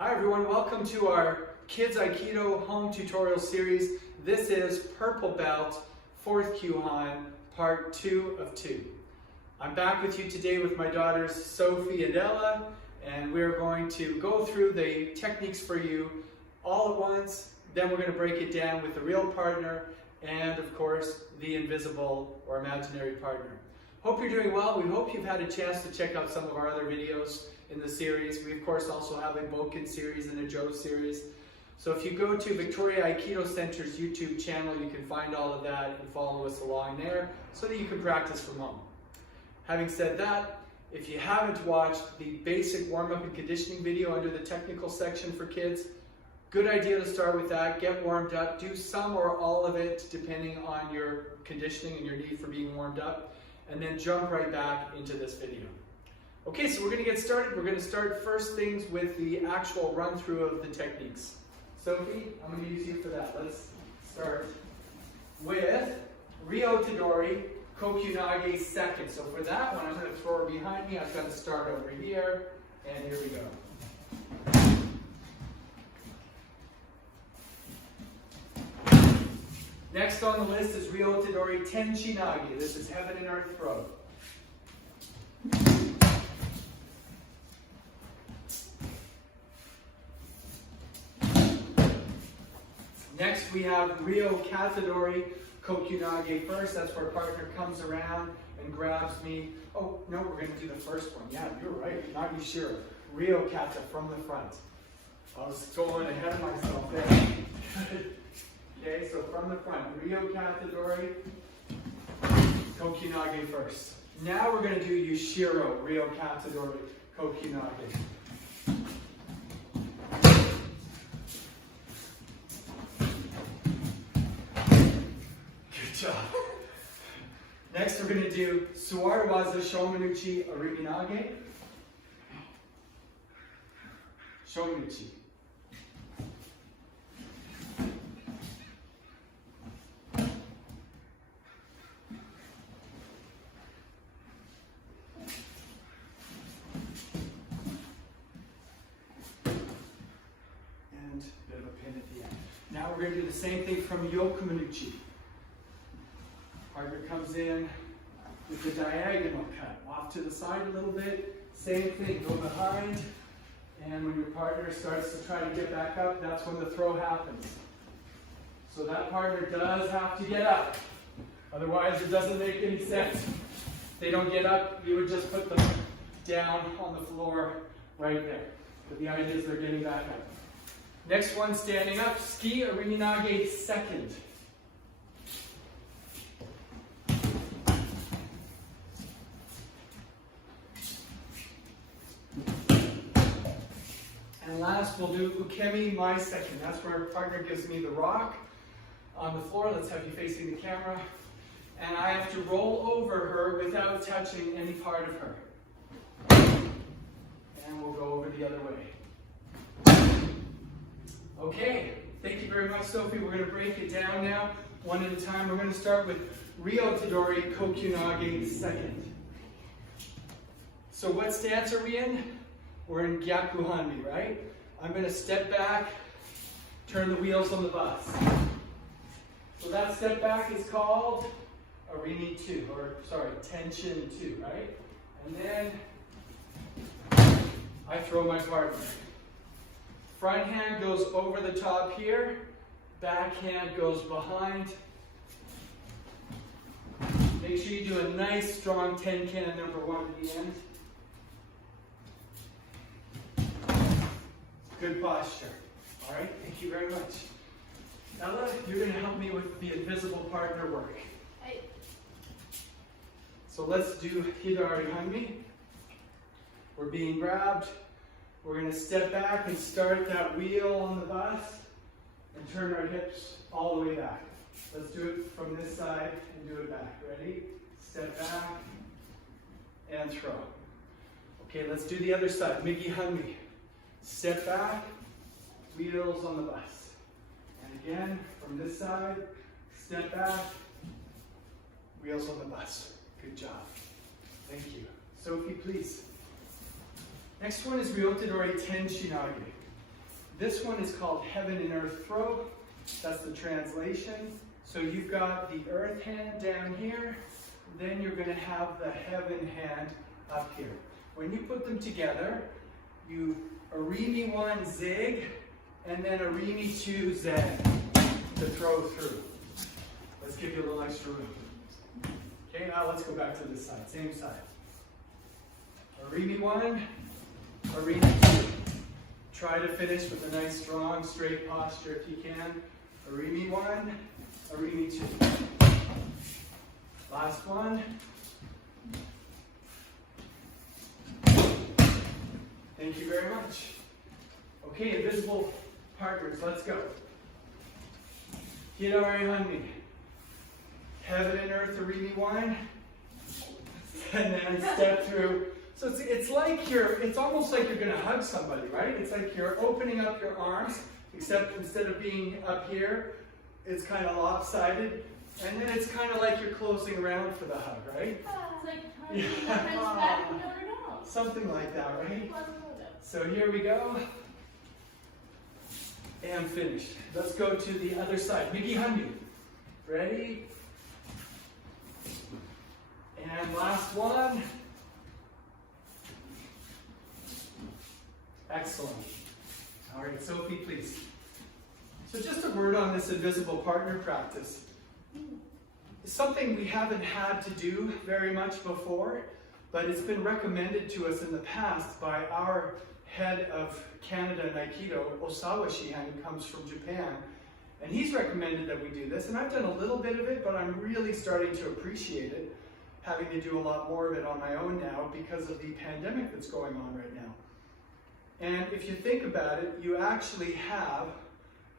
Hi everyone, welcome to our Kids Aikido home tutorial series. This is Purple Belt, 4th Kyuhan, part 2 of 2. I'm back with you today with my daughters Sophie and Ella, and we're going to go through the techniques for you all at once. Then we're going to break it down with the real partner and, of course, the invisible or imaginary partner. Hope you're doing well. We hope you've had a chance to check out some of our other videos in the series. We of course also have a Boken series and a Joe series. So if you go to Victoria Aikido Center's YouTube channel, you can find all of that and follow us along there so that you can practice from home. Having said that, if you haven't watched the basic warm-up and conditioning video under the technical section for kids, good idea to start with that. Get warmed up. Do some or all of it depending on your conditioning and your need for being warmed up. And then jump right back into this video. Okay, so we're going to get started. We're going to start first things with the actual run-through of the techniques. Sophie, I'm going to use you for that. Let's start with Ryo Tadori, Kokyunage second. So for that one, I'm going to throw her behind me. I've got to start over here, and here we go. Next on the list is Ryo Tadori Tenchinage. This is heaven and earth throw. Next we have Ryo Katadori Kokyunage first. That's where partner comes around and grabs me. Oh, no, we're going to do the first one. Yeah, you're right. Not you sure. Ryo Kata from the front. I was going ahead of myself there. Okay, so from the front, Ryo Katadori, Kokyunage first. Now we're going to do Yushiro, Ryo Katadori, Kokyunage. Good job. Next we're going to do Suwarawaza Shomanuchi Ariminage. Shomanuchi. Now we're going to do the same thing from Yokomanuchi. Partner comes in with the diagonal cut. Off to the side a little bit. Same thing, go behind. And when your partner starts to try to get back up, that's when the throw happens. So that partner does have to get up. Otherwise it doesn't make any sense. If they don't get up, you would just put them down on the floor right there. But the idea is they're getting back up. Next one, standing up, Ski Ariminage second. And last, we'll do Ukemi my second. That's where our partner gives me the rock on the floor. Let's have you facing the camera. And I have to roll over her without touching any part of her. And we'll go over the other way. Okay, thank you very much, Sophie. We're going to break it down now, one at a time. We're going to start with Ryo Tadori Kokyunage second. So what stance are we in? We're in Gyaku Hanmi, right? I'm going to step back, turn the wheels on the bus. So that step back is called Arini 2, or sorry, Tension 2, right? And then I throw my partner. Front hand goes over the top here, back hand goes behind. Make sure you do a nice strong 10-can number 1 at the end. Good posture. All right, thank you very much. Ella, you're going to help me with the invisible partner work. Hey. So let's do Hidari Hanmi. We're being grabbed. We're going to step back and start that wheel on the bus and turn our hips all the way back. Let's do it from this side and do it back. Ready? Step back and throw. Okay, let's do the other side. Migi Hanmi. Step back, wheels on the bus. And again, from this side, step back, wheels on the bus. Good job. Thank you. Sophie, please. Next one is Ryo Tadori Tenchinage. This one is called Heaven and Earth Throw. That's the translation. So you've got the earth hand down here, then you're going to have the heaven hand up here. When you put them together, you Arimi 1 zig, and then Arimi 2 zen to throw through. Let's give you a little extra room. Okay, now let's go back to this side, same side. Arimi 1, Arimi 2. Try to finish with a nice, strong, straight posture if you can. Arimi 1, Arimi 2. Last one. Thank you very much. Okay, invisible partners, let's go. Hidari Hanmi. Heaven and earth, Arimi 1. And then step through. So it's almost like you're going to hug somebody, right? It's like you're opening up your arms, except instead of being up here, it's kind of lopsided. And then it's kind of like you're closing around for the hug, right? It's like hugging your friend's back and never know. Something like that, right? So here we go. And finish. Let's go to the other side. Migi Hanmi. Ready? And last one. Excellent. All right, Sophie, please. So just a word on this invisible partner practice. It's something we haven't had to do very much before, but it's been recommended to us in the past by our head of Canada and Aikido, Osawa Shihan, who comes from Japan. And he's recommended that we do this, and I've done a little bit of it, but I'm really starting to appreciate it, having to do a lot more of it on my own now because of the pandemic that's going on right now. And if you think about it, you actually have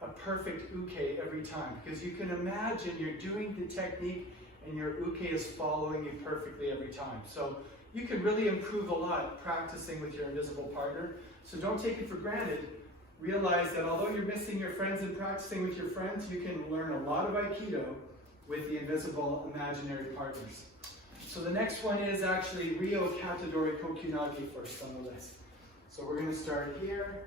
a perfect uke every time, because you can imagine you're doing the technique and your uke is following you perfectly every time. So you can really improve a lot practicing with your invisible partner. So don't take it for granted. Realize that although you're missing your friends and practicing with your friends, you can learn a lot of Aikido with the invisible imaginary partners. So the next one is actually Ryo Katadori Kokyunagi first on the list. So we're going to start here,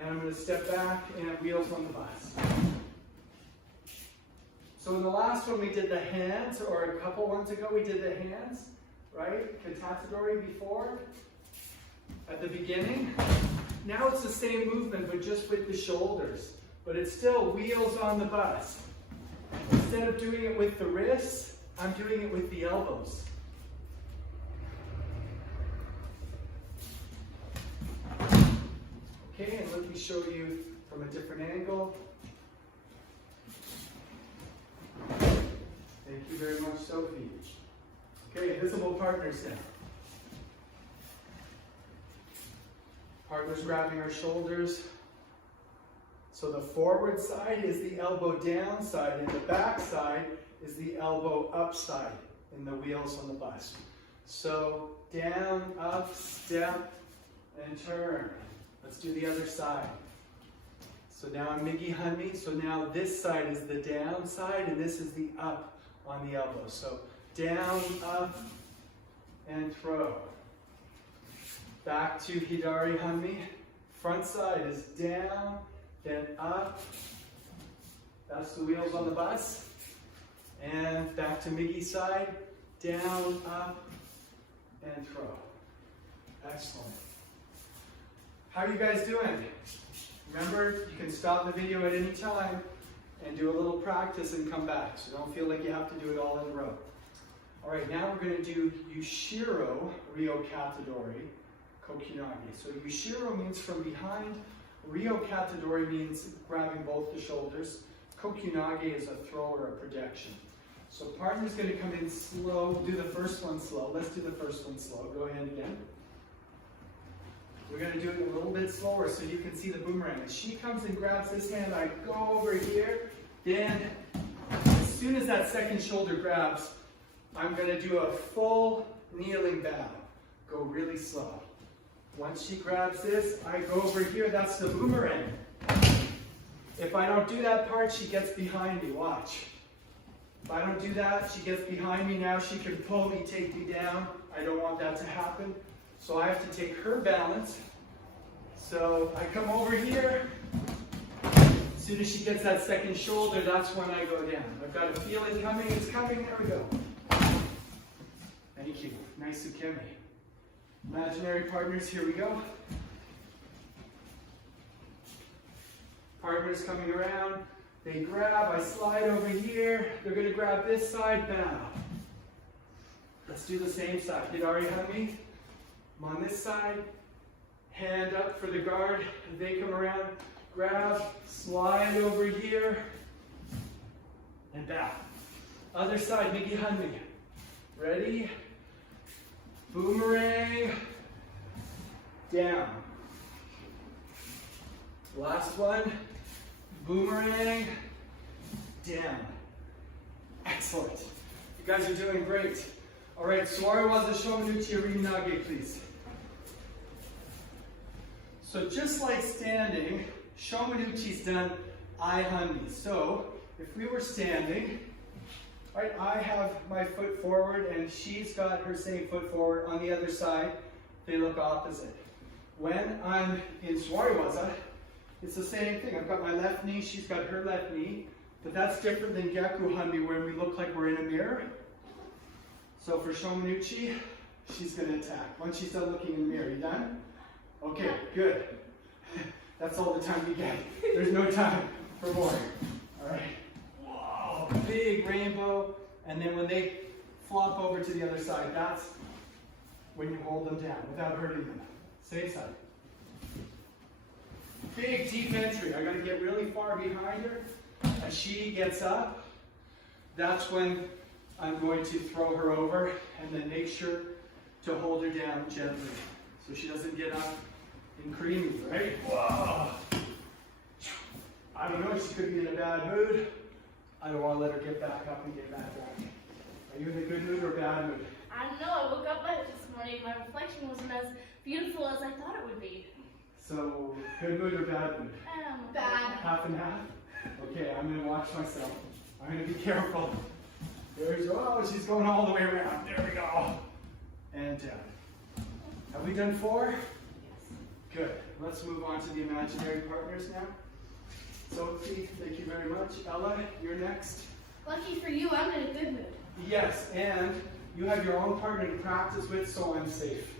and I'm going to step back and wheels on the bus. So in the last one we did the hands, or a couple ones ago we did the hands, right? Katatadori before, at the beginning. Now it's the same movement, but just with the shoulders. But it's still wheels on the bus. Instead of doing it with the wrists, I'm doing it with the elbows. Okay, and let me show you from a different angle. Thank you very much, Sophie. Okay, invisible partners now. Partners grabbing our shoulders. So the forward side is the elbow down side, and the back side is the elbow up side in the wheels on the bus. So down, up, step, and turn. Let's do the other side. So now I'm Migi Hanmi. So now this side is the down side, and this is the up on the elbow. So down, up, and throw. Back to Hidari Hanmi. Front side is down, then up. That's the wheels on the bus. And back to Migi side. Down, up, and throw. Excellent. How are you guys doing? Remember, you can stop the video at any time and do a little practice and come back. So don't feel like you have to do it all in a row. All right, now we're going to do Yushiro Ryo Katadori Kokyunagi. So Yushiro means from behind. Ryo Katadori means grabbing both the shoulders. Kokyunagi is a throw or a projection. So partner's going to come in slow. Do the first one slow. Let's do the first one slow. Go ahead again. We're going to do it a little bit slower so you can see the boomerang. As she comes and grabs this hand, I go over here. Then, as soon as that second shoulder grabs, I'm going to do a full kneeling bow. Go really slow. Once she grabs this, I go over here. That's the boomerang. If I don't do that part, she gets behind me. Watch. If I don't do that, she gets behind me. Now she can pull me, take me down. I don't want that to happen. So I have to take her balance. So I come over here, soon as she gets that second shoulder, that's when I go down. I've got to feel it coming. It's coming. There we go. Thank you. Nice ukemi. Imaginary partners, here we go. Partners coming around. They grab. I slide over here. They're going to grab this side now. Let's do the same side. Hidari hami. I'm on this side. Hand up for the guard. They come around. Grab. Slide over here. And back. Other side. Migi hami. Ready? Boomerang. Down. Last one. Boomerang. Down. Excellent. You guys are doing great. All right, Suwariwaza Shomanuchi Arinage, please. So just like standing, Shomanuchi's done I-handi. So if we were standing, right, I have my foot forward and she's got her same foot forward on the other side. They look opposite. When I'm in Suwariwaza, it's the same thing. I've got my left knee, she's got her left knee, but that's different than Gyaku Handi where we look like we're in a mirror. So for Shomanuchi, she's going to attack. Once she's done looking in the mirror, you done? Okay, good. That's all the time you get. There's no time for more. All right. Whoa, big rainbow. And then when they flop over to the other side, that's when you hold them down without hurting them. Same side. Big deep entry. I got to get really far behind her. As she gets up, that's when I'm going to throw her over and then make sure to hold her down gently so she doesn't get up and creamy, right? Whoa. I don't know, she could be in a bad mood. I don't want to let her get back up and get back down. Are you in a good mood or a bad mood? I don't know. I woke up this morning. My reflection wasn't as beautiful as I thought it would be. So, good mood or bad mood? Bad. Half and half? Okay, I'm going to watch myself. I'm going to be careful. There's, oh, she's going all the way around. There we go. And down. Have we done 4? Yes. Good. Let's move on to the imaginary partners now. Sophie, thank you very much. Ella, you're next. Lucky for you, I'm in a good mood. Yes, and you have your own partner to practice with, so I'm safe.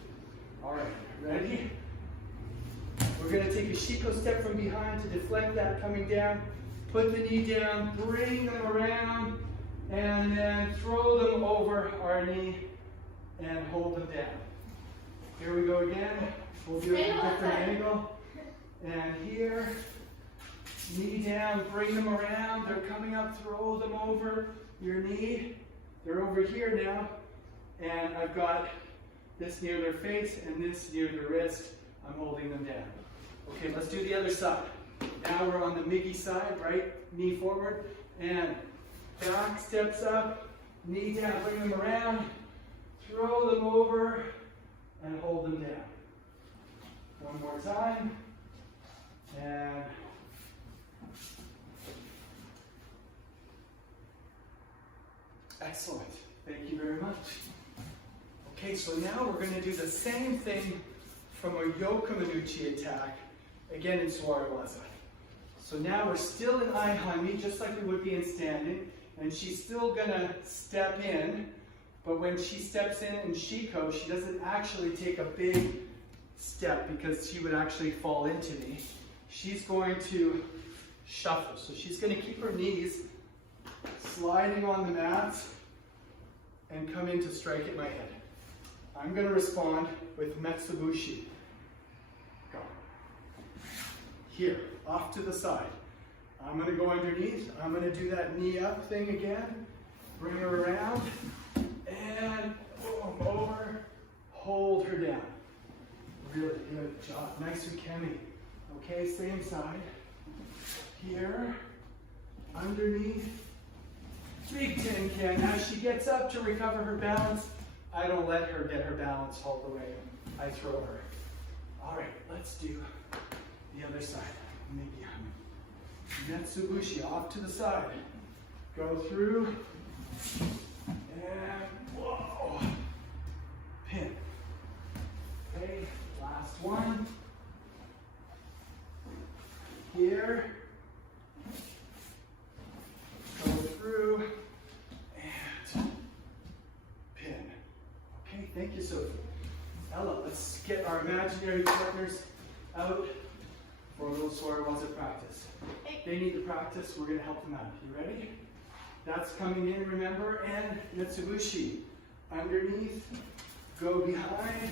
All right, ready? We're going to take a Shiko step from behind to deflect that coming down. Put the knee down, bring them around, and then throw them over our knee and hold them down. Here we go again. We'll do it at a different angle. And here, knee down, bring them around. They're coming up, throw them over your knee. They're over here now. And I've got this near their face and this near their wrist. I'm holding them down. Okay, let's do the other side. Now we're on the Migi side, right? Knee forward. And back steps up, knee down, bring them around, throw them over, and hold them down. One more time. And excellent. Thank you very much. Okay, so now we're going to do the same thing from a Yokomanuchi attack, again in Suwariwaza. So now we're still in I-hami, just like we would be in standing, and she's still going to step in, but when she steps in Shiko, she doesn't actually take a big step because she would actually fall into me. She's going to shuffle. So she's going to keep her knees sliding on the mat and come in to strike at my head. I'm going to respond with Metsubushi. Go. Here, off to the side. I'm going to go underneath. I'm going to do that knee up thing again. Bring her around. And boom, over. Hold her down. Really good job. Nice ukemi. Okay, same side. Here. Underneath. Big tin can. Now she gets up to recover her balance. I don't let her get her balance all the way. I throw her. All right, let's do the other side. Maybe Metsubushi off to the side. Go through. And whoa. Pin. Okay, last one. Here. out for a little sore ones of practice. They need to practice, we're going to help them out. You ready? That's coming in, remember, and Mitsubishi. Underneath, go behind,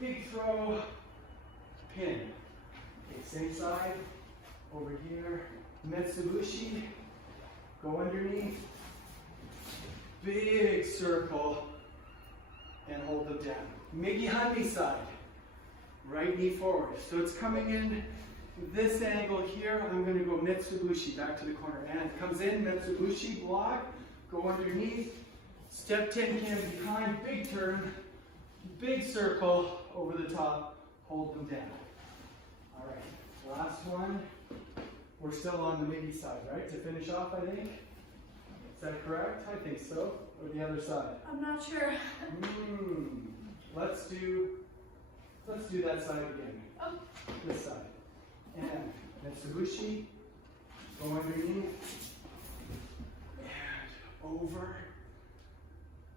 big throw, pin. Okay, same side, over here, Mitsubishi, go underneath, big circle, and hold them down. Migihandi side, right knee forward. So it's coming in this angle here. I'm going to go Mitsubishi back to the corner. And comes in, Mitsubishi, block, go underneath, step 10 cam behind, big turn, big circle over the top, hold them down. All right, last one. We're still on the Migi side, right? To finish off, I think. Is that correct? I think so. Or the other side? I'm not sure. Let's do that side again. Oh. This side. And Mitsubishi, go underneath, and over,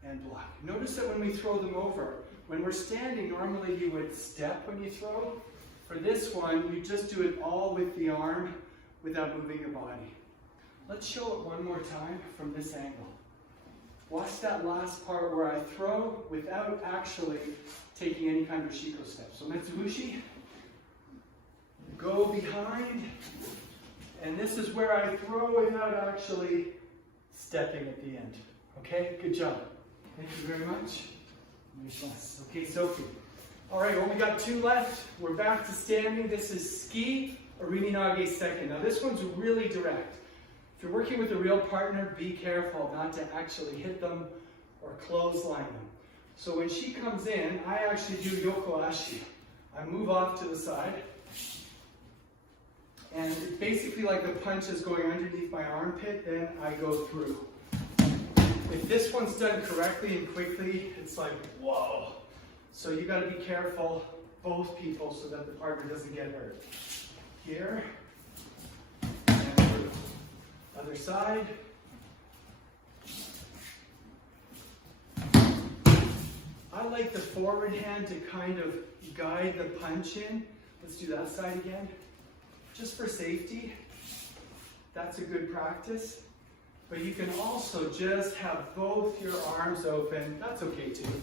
and block. Notice that when we throw them over, when we're standing, normally you would step when you throw. For this one, you just do it all with the arm without moving your body. Let's show it one more time from this angle. Watch that last part where I throw without actually taking any kind of Shiko step. So Mitsubishi, go behind, and this is where I throw without actually stepping at the end. Okay, good job. Thank you very much. Okay, Sophie. All right, well, we got 2 left. We're back to standing. This is ski Arini Nage second. Now this one's really direct. If you're working with a real partner, be careful not to actually hit them or clothesline them. So when she comes in, I actually do Yoko Ashi. I move off to the side. And it's basically like the punch is going underneath my armpit, then I go through. If this one's done correctly and quickly, it's like, whoa. So you gotta be careful, both people, so that the partner doesn't get hurt. Here, and through. Other side. I like the forward hand to kind of guide the punch in. Let's do that side again. Just for safety, that's a good practice. But you can also just have both your arms open. That's okay too.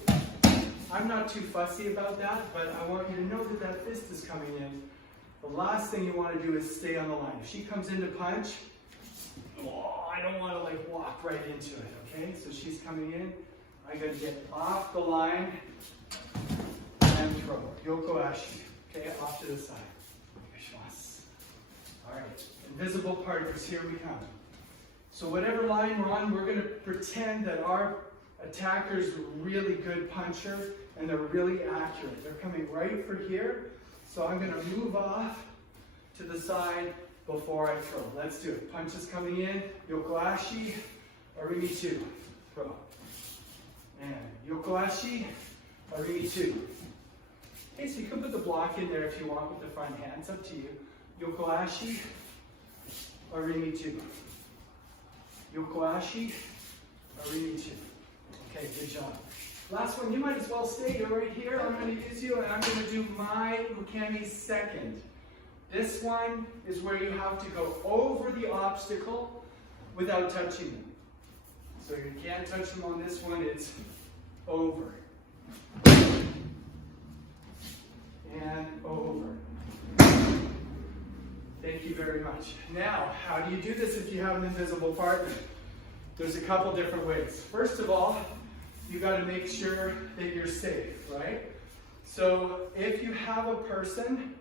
I'm not too fussy about that, but I want you to know that that fist is coming in. The last thing you want to do is stay on the line. If she comes in to punch, I don't want to like walk right into it, okay? So she's coming in. I gotta get off the line and throw. Yoko Ashi, okay? Off to the side. All right, invisible partners, here we come. So whatever line we're on, we're going to pretend that our attacker's a really good puncher and they're really accurate. They're coming right for here. So I'm going to move off to the side before I throw. Let's do it. Punch is coming in. Yoko Ashi, Arini 2. Throw. And Yoko Ashi, Arini 2. Okay, so you can put the block in there if you want with the front hand. It's up to you. Yoko Ashi, Arini 2. Yoko Ashi, Arini 2. Okay, good job. Last one, you might as well stay. You're right here. I'm going to use you, and I'm going to do my Ukemi second. This one is where you have to go over the obstacle without touching them. So you can't touch them on this one. It's over. And over. Thank you very much. Now, how do you do this if you have an invisible partner? There's a couple different ways. First of all, you got to make sure that you're safe, right? So if you have a person,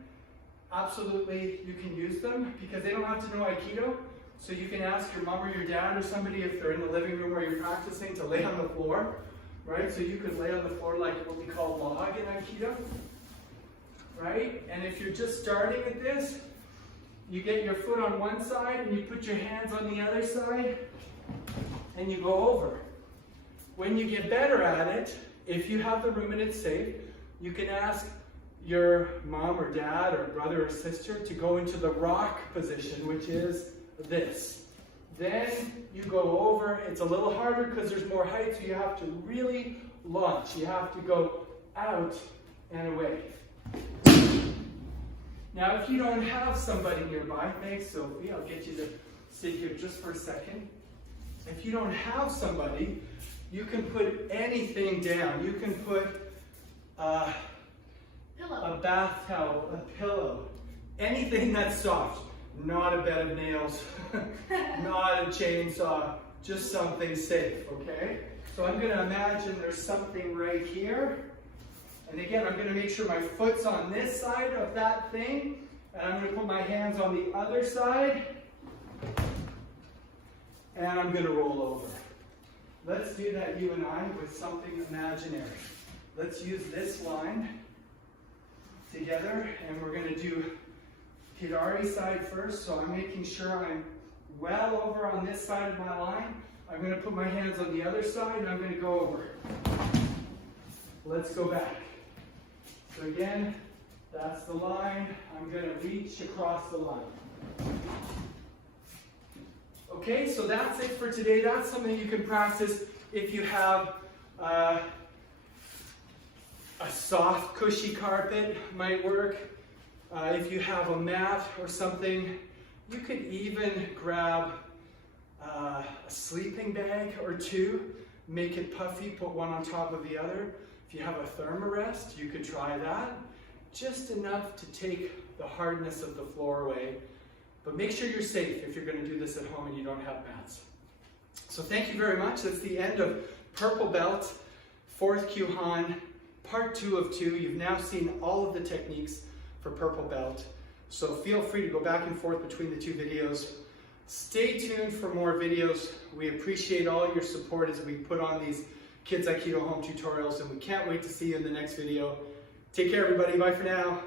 absolutely you can use them because they don't have to know Aikido. So you can ask your mom or your dad or somebody if they're in the living room where you're practicing to lay on the floor, right? So you could lay on the floor like what we call log in Aikido, right? And if you're just starting at this, you get your foot on one side and you put your hands on the other side and you go over. When you get better at it, if you have the room and it's safe, you can ask your mom or dad or brother or sister to go into the rock position, which is this. Then you go over. It's a little harder because there's more height, so you have to really launch. You have to go out and away. Now, if you don't have somebody nearby, thanks Sophie, I'll get you to sit here just for a second. If you don't have somebody, you can put anything down. You can put a bath towel, a pillow, anything that's soft. Not a bed of nails, not a chainsaw, just something safe, okay? So I'm going to imagine there's something right here. And again, I'm going to make sure my foot's on this side of that thing. And I'm going to put my hands on the other side. And I'm going to roll over. Let's do that, you and I, with something imaginary. Let's use this line together. And we're going to do Hidari side first. So I'm making sure I'm well over on this side of my line. I'm going to put my hands on the other side and I'm going to go over. Let's go back. So again, that's the line. I'm going to reach across the line. Okay, so that's it for today. That's something you can practice if you have a soft, cushy carpet, might work. If you have a mat or something, you could even grab a sleeping bag or two, make it puffy, put one on top of the other. If you have a thermarest, you could try that. Just enough to take the hardness of the floor away. But make sure you're safe if you're going to do this at home and you don't have mats. So thank you very much. That's the end of Purple Belt, 4th Kyu-Han, part 2 of 2. You've now seen all of the techniques for Purple Belt. So feel free to go back and forth between the two videos. Stay tuned for more videos. We appreciate all your support as we put on these Kids Aikido home tutorials, and we can't wait to see you in the next video. Take care, everybody. Bye for now.